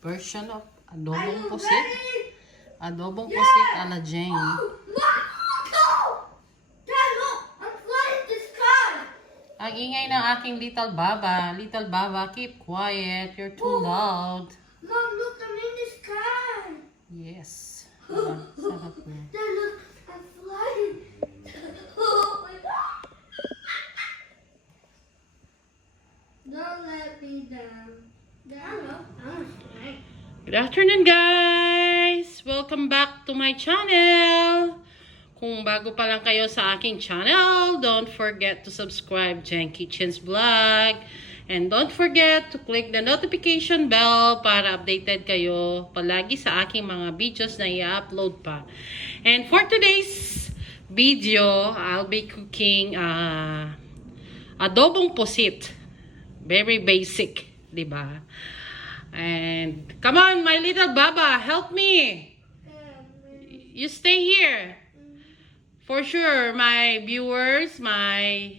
version of adobong pusit. Adobong pusit a la GHENG. Ang ingay ng aking little baba. Little baba, keep quiet. You're too loud. Mom, look, I'm in the sky. Yes. Sarap na. Dad, look, I'm flying. Oh my God. Don't let me down. Dad, I'm flying. Good afternoon, guys! Welcome back to my channel! Kung bago pa lang kayo sa aking channel, don't forget to subscribe GHENG Kitchens vlog. And don't forget to click the notification bell para updated kayo palagi sa aking mga videos na i-upload pa. And for today's video, I'll be cooking adobong pusit. Very basic, di ba? And come on, my little baba, help me. You stay here. For sure, my viewers, my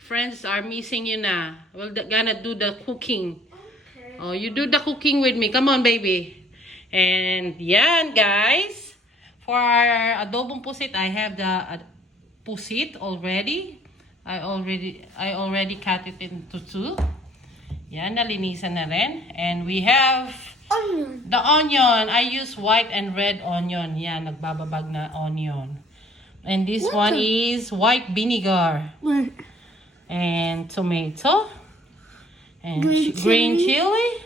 friends are missing you na. We're gonna do the cooking. Okay. Oh, you do the cooking with me. Come on, baby. And yan, guys. For our adobong pusit, I have the pusit already. I already cut it into two. Yan, nalinisan na rin. And we have Onion. the onion. I use white and red onion. Yan, nagbababag na onion. And this one is white vinegar. What? And tomato. And Green green chili.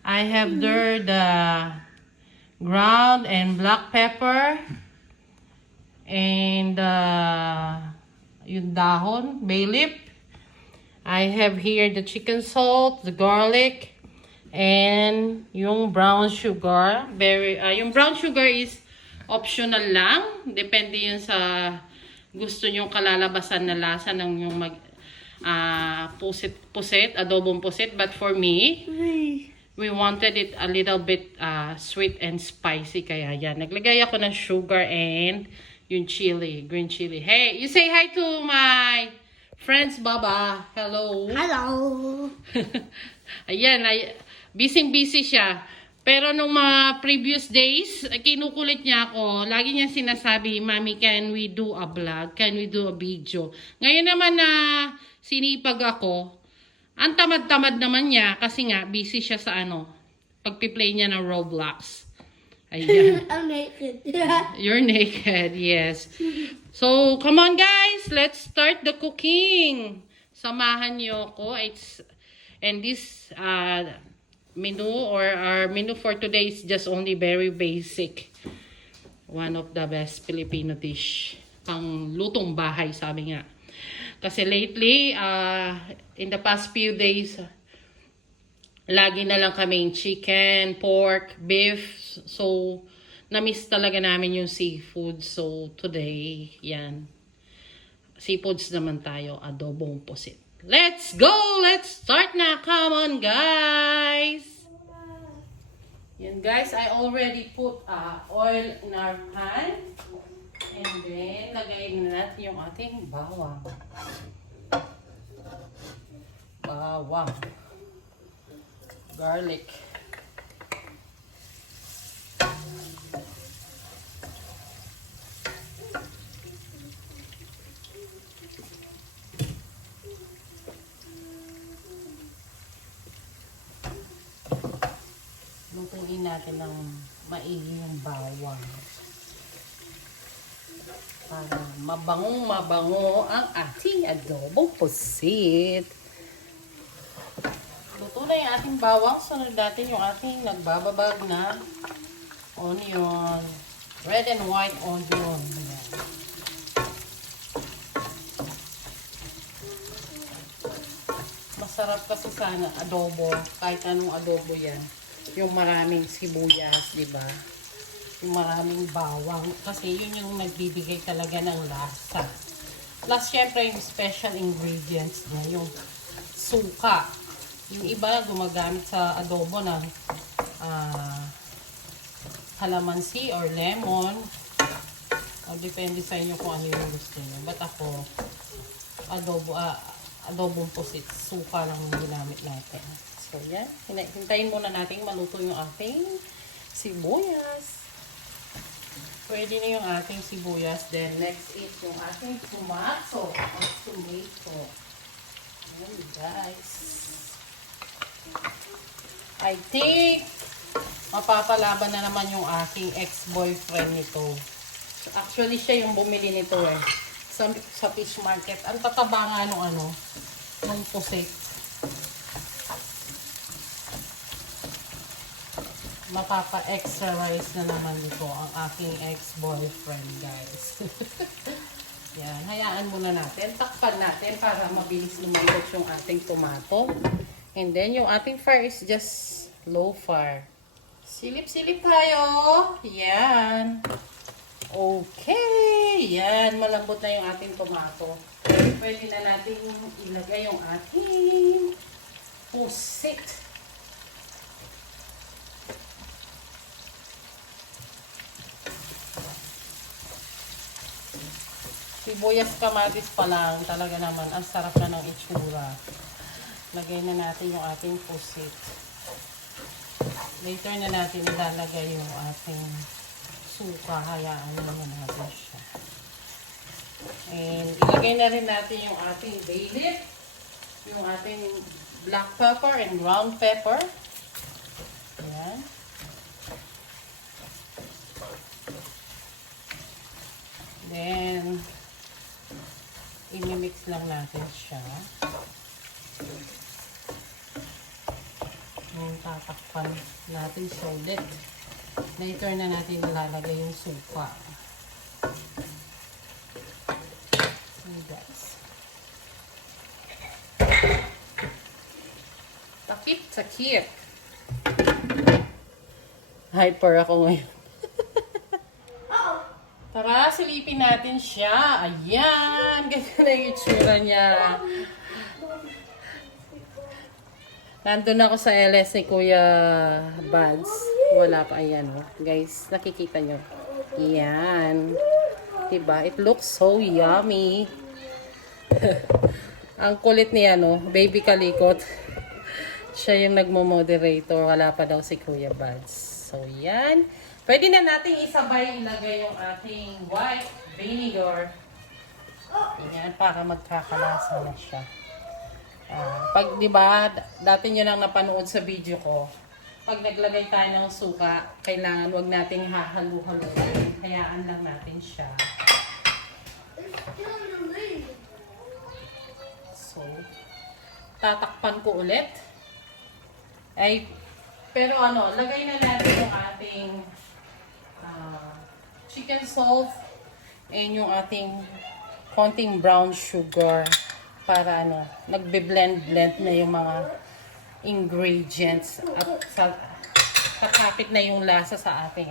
I have there the ground and black pepper. And yung dahon, bay leaf. I have here the chicken salt, the garlic, and yung brown sugar. Yung brown sugar is optional lang. Depende yun sa gusto nyong kalalabasan na lasa ng yung pusit, adobong pusit. But for me, we wanted it a little bit sweet and spicy. Kaya yan, naglagay ako ng sugar and yung chili, green chili. Hey, you say hi to my friends, Baba. Hello. Hello. Ayan, busy siya. Pero nung mga previous days, kinukulit niya ako. Lagi niya sinasabi, Mami, can we do a vlog? Can we do a video? Ngayon naman na sinipag ako, ang tamad-tamad naman niya kasi nga busy siya sa pagpi-play niya ng Roblox. Ayan. I'm naked. You're naked, yes. So, come on guys, let's start the cooking. Samahan niyo ako. And this menu or our menu for today is just only very basic. One of the best Filipino dish. Pang lutong bahay, sabi nga. Kasi lately, in the past few days, lagi na lang kaming chicken, pork, beef. So, na-miss talaga namin yung seafood. So, today, yan. Seafoods naman tayo, adobong pusit. Let's go! Let's start na! Come on, guys! Yan, guys. I already put oil in our pan. And then, lagay na natin yung ating bawang. Bawang. Garlic. Lutuin natin ng maigi yung bawang. Para mabango ang ating adobong pusit. Luto na yung ating bawang. Sunod natin yung ating nagbababag na onion. Red and white onion. Ayan. Masarap kasi sana adobo. Kahit anong adobo yan. Yung maraming sibuyas, di ba? Yung maraming bawang. Kasi yun yung nagbibigay talaga ng lasa. Plus, syempre, yung special ingredients niya. Yung suka. Yung iba gumagamit sa adobo ng calamansi or lemon. O, depende sa inyo kung ano yung gusto niyo. But ako, adobong pusit. Suka lang yung ginamit natin. So, yan. Hintayin muna natin maluto yung ating sibuyas. Pwede na yung ating sibuyas. Then, next is yung ating tomato. Ayan, guys. I think, mapapalaban na naman yung aking ex-boyfriend nito. Actually, siya yung bumili nito eh. Sa fish market. Ang tataba nga nung pusit. Mapapa-extra-rice na naman ito ang aking ex-boyfriend, guys. Yan, hayaan muna natin. Takpan natin para mabilis lumambot yung ating tomato. And then, yung ating fire is just low fire. Silip-silip tayo. Yan. Okay. Yan, malambot na yung ating tomato. Pwede na natin ilagay yung ating pusit. Sibuyas kamatis pa lang, talaga naman, ang sarap na ng itsura. Lagay na natin yung ating pusit. Later na natin ilalagay yung ating suka. Hayaan naman natin siya. And ilagay na rin natin yung ating bay leaf, yung ating black pepper and ground pepper. Ayan. Then, i-mix lang natin siya. Yung tatakpan natin siya ulit. Later na natin ilalagay yung suka. Ayan, guys. Takip. Hyper ako ngayon. Tara, silipin natin siya. Ayan. Ganyan na yung itsura niya. Nandun ako sa LS ni Kuya Buds. Wala pa. Ayan. Guys, nakikita nyo. Ayan. Diba? It looks so yummy. Ang kulit niya, baby kalikot. Siya yung nagmo-moderator. Wala pa daw si Kuya Buds. So, yan. Pwede na natin isabay ilagay yung ating white vinegar. Yan, para magkakalasa na siya. Pag, di ba, dati nyo nang napanood sa video ko, pag naglagay tayo ng suka, kailangan wag nating hahalu-haluin. Hayaan lang natin siya. So, tatakpan ko ulit. Pero lagay na natin yung ating chicken salt and yung ating konting brown sugar para nagbe-blend na yung mga ingredients at kakapit na yung lasa sa ating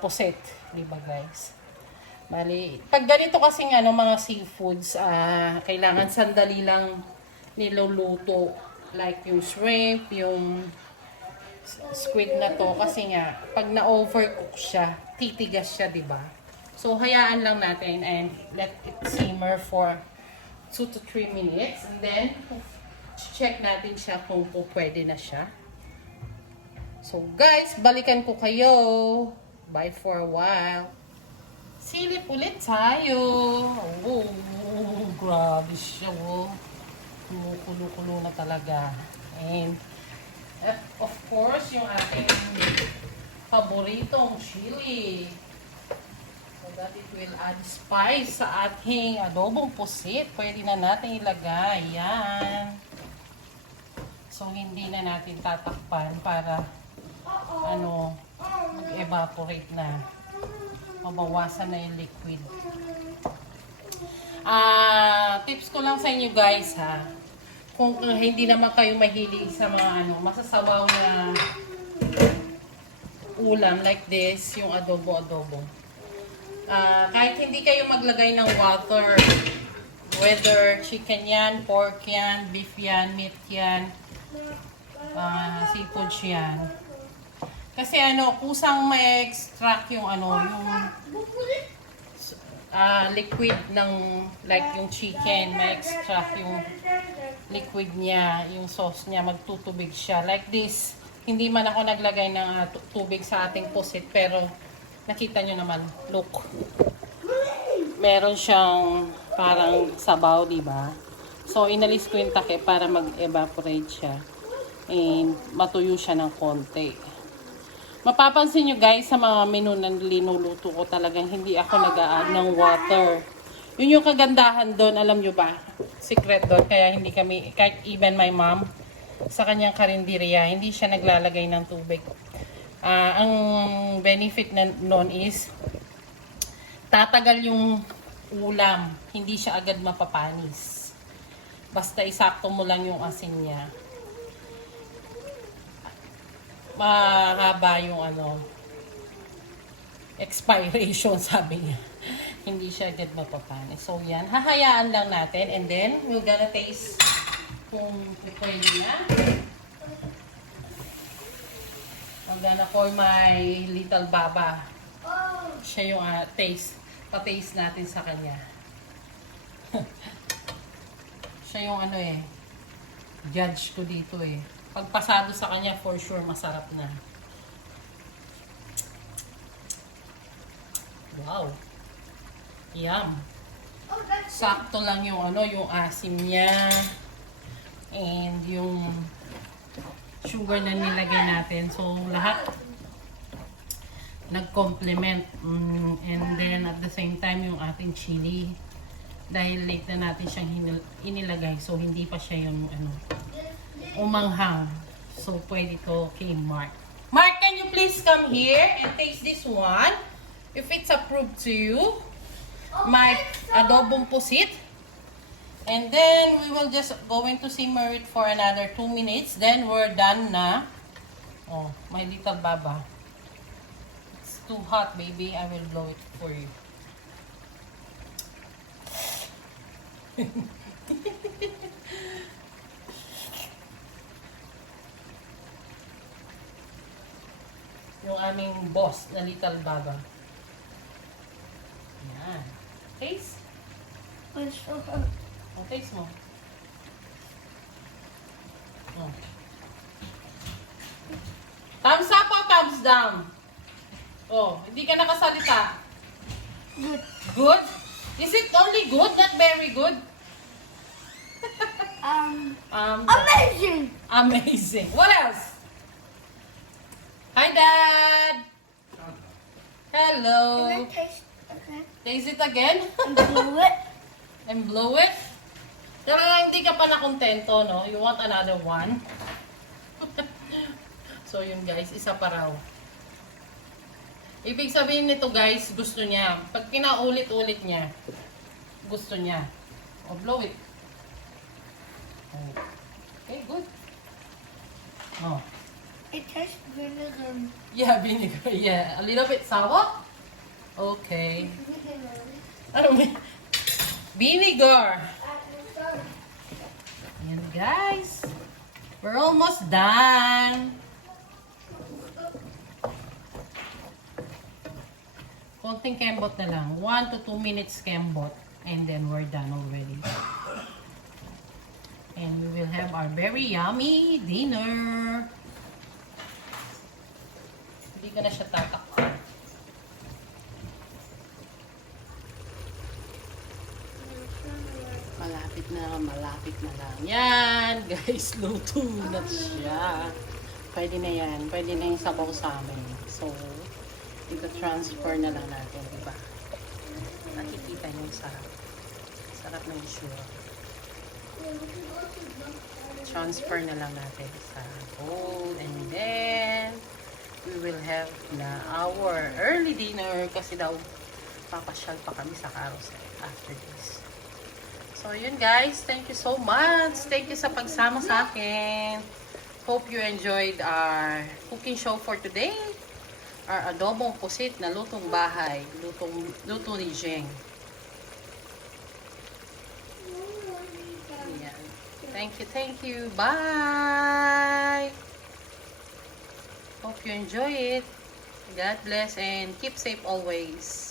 pusit, di ba guys? Bali, pag ganito kasing mga seafoods, kailangan sandali lang niluluto, like yung shrimp, yung squid na to, kasi nga pag na-overcook siya, titigas siya, di ba? So hayaan lang natin and let it simmer for 2 to 3 minutes, and then check natin siya kung pwede na siya. So guys, balikan ko kayo. Bye for a while. Silip ulit tayo. Oh, grabe siya, kumukulo-kulo na talaga. And of course, yung ating paboritong chili. So that it will add spice sa ating adobong pusit. Pwede na natin ilagay. Yan. So hindi na natin tatakpan para mag-evaporate na. Mabawasan na yung liquid. Tips ko lang sa inyo guys kung hindi naman kayo mahilig sa mga masasawaw na ulam like this, yung adobo. Kahit hindi kayo maglagay ng water, whether chicken yan, pork yan, beef yan, meat yan, seafood yan. Kasi kusang ma-extract yung liquid ng like yung chicken, ma-extract yung liquid niya, yung sauce niya, magtutubig siya. Like this. Hindi man ako naglagay ng tubig sa ating pusit, pero nakita nyo naman, look. Meron siyang parang sabaw, di ba? So, inalis ko yung take para mag-evaporate siya. And matuyo siya ng konti. Mapapansin nyo guys, sa mga menu na linuluto ko talagang hindi ako nag-a-add ng water. Yun yung kagandahan doon, alam nyo ba? Secret doon, kaya hindi kami, kahit even my mom, sa kanyang karinderya, hindi siya naglalagay ng tubig. Ang benefit noon is, tatagal yung ulam, hindi siya agad mapapanis. Basta isakto mo lang yung asin niya. Mahaba yung expiration, sabi niya. Hindi siya agad mapapanis. So yan, hahayaan lang natin and then we're gonna taste kung pwede na. I'm gonna pour my little baba. Siya yung pa-taste natin sa kanya. Siya yung judge ko dito eh. Pag pasado sa kanya, for sure masarap na. Wow. Yum. Sakto lang yung yung asim niya. And yung sugar na nilagay natin. So, lahat nag-complement. And then, at the same time, yung ating chili. Dahil late na natin siyang inilagay. So, hindi pa siya yung umanghang. So, pwede to kay Mark. Mark, can you please come here and taste this one? If it's approved to you. My adobong pusit. And then, we will just going to simmer it for another 2 minutes. Then, we're done na. Oh, my little baba. It's too hot, baby. I will blow it for you. Yung aming boss na little baba. Yan. Taste? Oh, taste mo. Oh. Thumbs up o thumbs down? Oh, hindi ka nakasalita. Good. Good? Is it only good, not very good? Amazing. Amazing. What else? Hi, Dad. Hello. Can I taste again? Taste it again? And blow it? And blow it? Kaya hindi ka pa nakontento, no? You want another one? So, yun guys, isa pa raw. Ibig sabihin nito guys, gusto niya. Pag pinaulit-ulit niya, gusto niya. O, blow it. Okay, good. Oh. It tastes vinegar. Yeah, vinegar. Yeah, a little bit sour. Okay. Ano may? Vinegar. Ayan guys. We're almost done. Konting kembot na lang. 1 to 2 minutes kembot. And then we're done already. And we will have our very yummy dinner. Hindi ka na siya tatakpan. Malapit na lang. Yan, guys, luto na siya. Pwede na yan. Pwede na yung sabaw sa amin. So, ito-transfer na lang natin, diba? Nakikita niyo yung sarap. Sarap ng issue. Transfer na lang natin sa bowl. And then, we will have na our early dinner kasi daw papasyal pa kami sa carousel after this. So, yun guys. Thank you so much. Thank you sa pagsama sa akin. Hope you enjoyed our cooking show for today. Our adobong pusit na lutong bahay. Luto ni Geng. Ayan. Thank you. Bye! Hope you enjoy it. God bless and keep safe always.